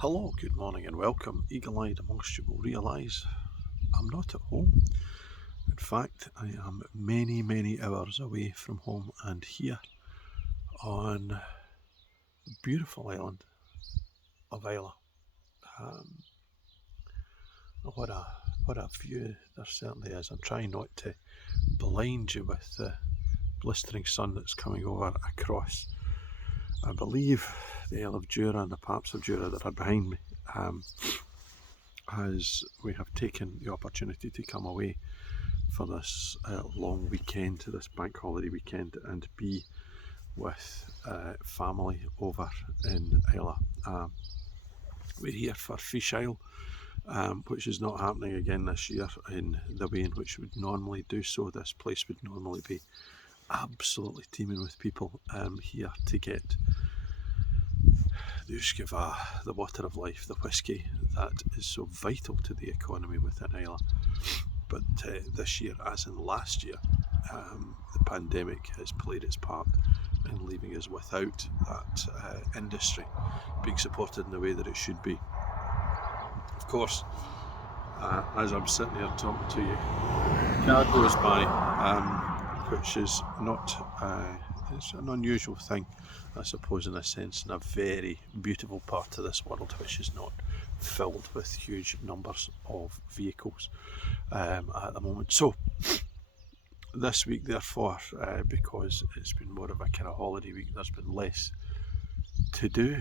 Hello, good morning and welcome. Eagle-eyed amongst you will realise I'm not at home. In fact, I am many, many hours away from home and here on the beautiful island of Islay. Um, what a what a view there certainly is. I'm trying not to blind you with the blistering sun that's coming over across, I believe, the Isle of Jura and the Paps of Jura that are behind me. As we have taken the opportunity to come away for this long weekend, this bank holiday weekend, and be with family over in Islay. We're here for Fish Isle, which is not happening again this year in the way in which we would normally do so. This place would normally be absolutely teeming with people here to get the uskeva, the water of life, the whisky that is so vital to the economy within Islay. But this year, as in last year, the pandemic has played its part in leaving us without that industry being supported in the way that it should be. Of course, as I'm sitting here talking to you, a car goes by, which is not, it's an unusual thing, I suppose, in a sense, in a very beautiful part of this world, which is not filled with huge numbers of vehicles at the moment. So this week, therefore, because it's been more of a kind of holiday week, there's been less to do,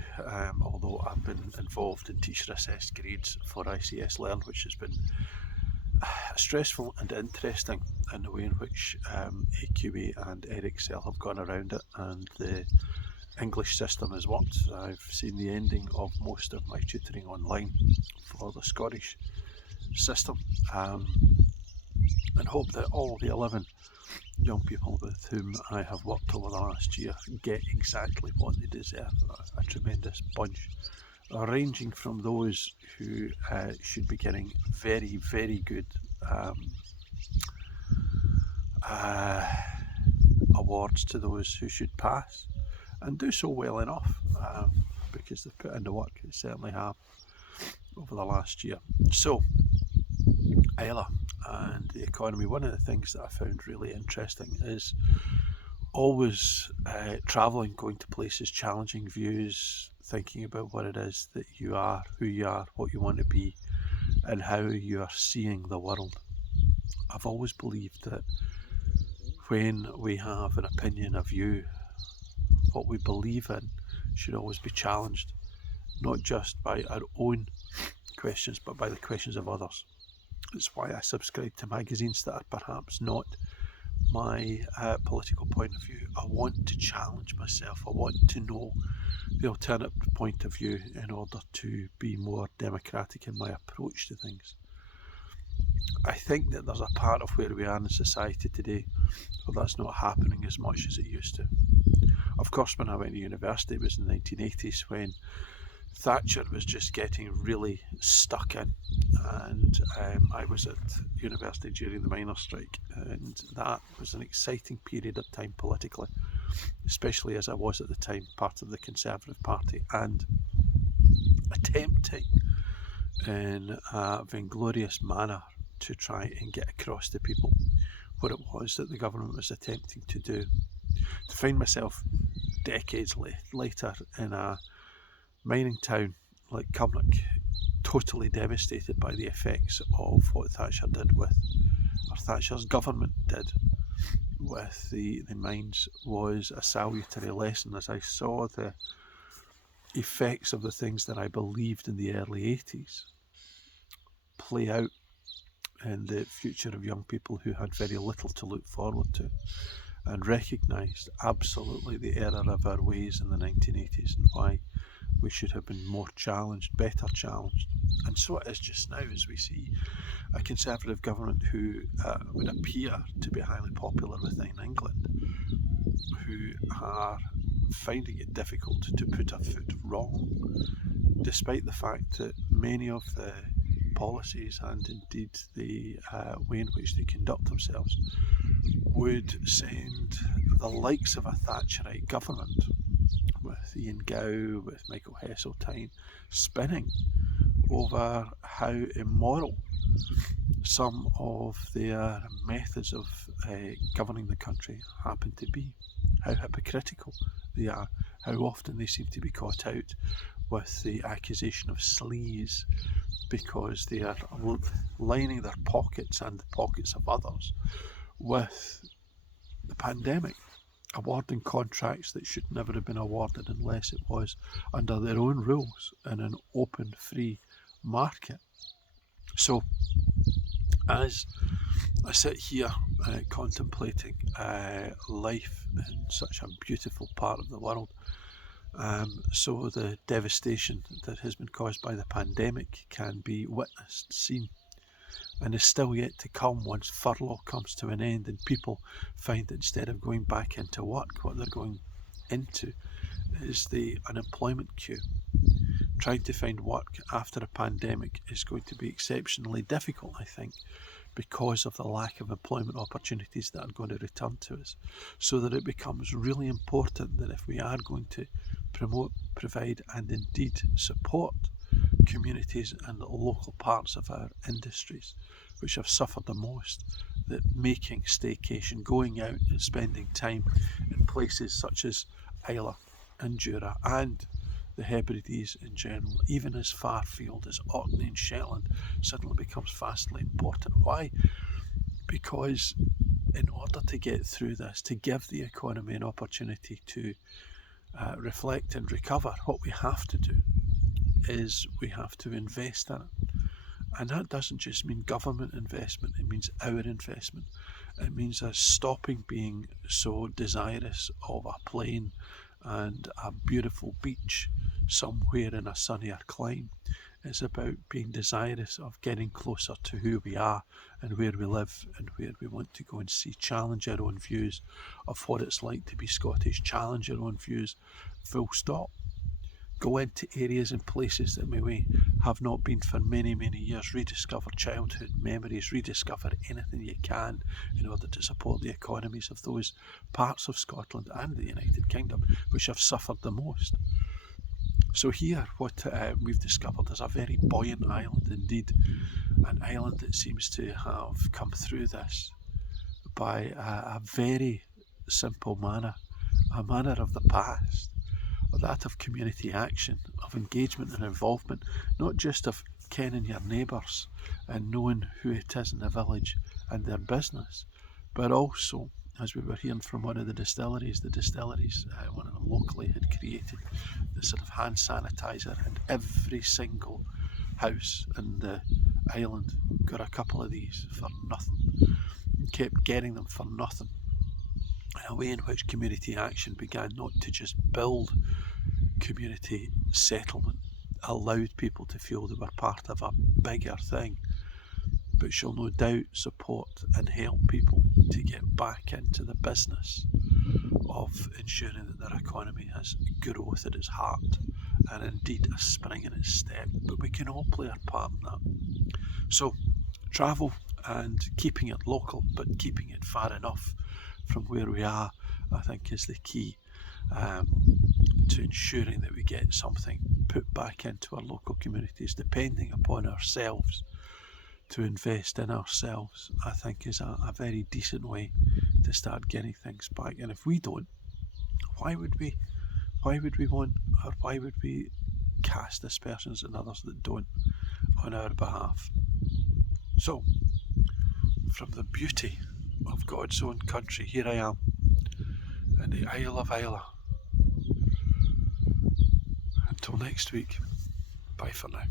although I've been involved in teacher assessed grades for ICS Learn, which has been stressful and interesting in the way in which AQA and Edexcel have gone around it and the English system has worked. I've seen the ending of most of my tutoring online for the Scottish system, and hope that all the 11 young people with whom I have worked over the last year get exactly what they deserve, a tremendous bunch, ranging from those who should be getting very, very good awards to those who should pass and do so well enough, because they've put in the work. They certainly have over the last year. So, Islay and the economy, one of the things that I found really interesting is always travelling, going to places, challenging views, thinking about what it is that you are, who you are, what you want to be, and how you are seeing the world. I've always believed that when we have an opinion, a view, what we believe in should always be challenged, not just by our own questions, but by the questions of others. It's why I subscribe to magazines that are perhaps not my political point of view. I want to challenge myself. I want to know the alternate point of view in order to be more democratic in my approach to things. I think that there's a part of where we are in society today where that's not happening as much as it used to. Of course, when I went to university, it was in the 1980s when Thatcher was just getting really stuck in, and I was at university during the miners' strike, and that was an exciting period of time politically, especially as I was at the time part of the Conservative Party and attempting in a vainglorious manner to try and get across to people what it was that the government was attempting to do. To find myself decades later in a mining town like Cumnock, totally devastated by the effects of what Thatcher did with, or Thatcher's government did with the mines, was a salutary lesson as I saw the effects of the things that I believed in the early 80s play out in the future of young people who had very little to look forward to, and recognised absolutely the error of our ways in the 1980s and why we should have been more challenged, better challenged. And so it is just now, as we see a Conservative government who would appear to be highly popular within England, who are finding it difficult to put a foot wrong, despite the fact that many of the policies and indeed the way in which they conduct themselves would send the likes of a Thatcherite government with with Ian Gow, with Michael Heseltine, spinning over how immoral some of their methods of governing the country happen to be, how hypocritical they are, how often they seem to be caught out with the accusation of sleaze because they are lining their pockets and the pockets of others with the pandemic, awarding contracts that should never have been awarded unless it was under their own rules in an open, free market. So, as I sit here contemplating life in such a beautiful part of the world, so the devastation that has been caused by the pandemic can be witnessed, seen, and is still yet to come once furlough comes to an end and people find that instead of going back into work, what they're going into is the unemployment queue. Trying to find work after a pandemic is going to be exceptionally difficult, I think, because of the lack of employment opportunities that are going to return to us. So that it becomes really important that if we are going to promote, provide and indeed support communities and local parts of our industries which have suffered the most, that making staycation, going out and spending time in places such as Islay and Jura and the Hebrides in general, even as far field as Orkney and Shetland, suddenly becomes vastly important. Why? Because in order to get through this, to give the economy an opportunity to reflect and recover, what we have to do is we have to invest in it. And that doesn't just mean government investment, it means our investment. It means us stopping being so desirous of a plane and a beautiful beach somewhere in a sunnier clime. It's about being desirous of getting closer to who we are and where we live and where we want to go and see, challenge our own views of what it's like to be Scottish, challenge our own views, full stop. Go into areas and places that maybe we have not been for many, many years. Rediscover childhood memories, rediscover anything you can in order to support the economies of those parts of Scotland and the United Kingdom which have suffered the most. So here, what we've discovered is a very buoyant island indeed, an island that seems to have come through this by a very simple manner, a manner of the past, that of community action, of engagement and involvement, not just of kenning your neighbours and knowing who it is in the village and their business, but also, as we were hearing from one of the distilleries, one of them locally had created the sort of hand sanitizer, and every single house in the island got a couple of these for nothing, and kept getting them for nothing. In a way in which community action began not to just build community settlement, allowed people to feel they were part of a bigger thing, but shall no doubt support and help people to get back into the business of ensuring that their economy has growth at its heart and indeed a spring in its step. But we can all play our part in that. So travel and keeping it local, but keeping it far enough from where we are, I think is the key to ensuring that we get something put back into our local communities, depending upon ourselves to invest in ourselves, I think is a very decent way to start getting things back. And if we don't, why would we want, or why would we cast aspersions on others that don't on our behalf? So, from the beauty of God's own country, here I am in the Isle of Islay. Until next week, bye for now.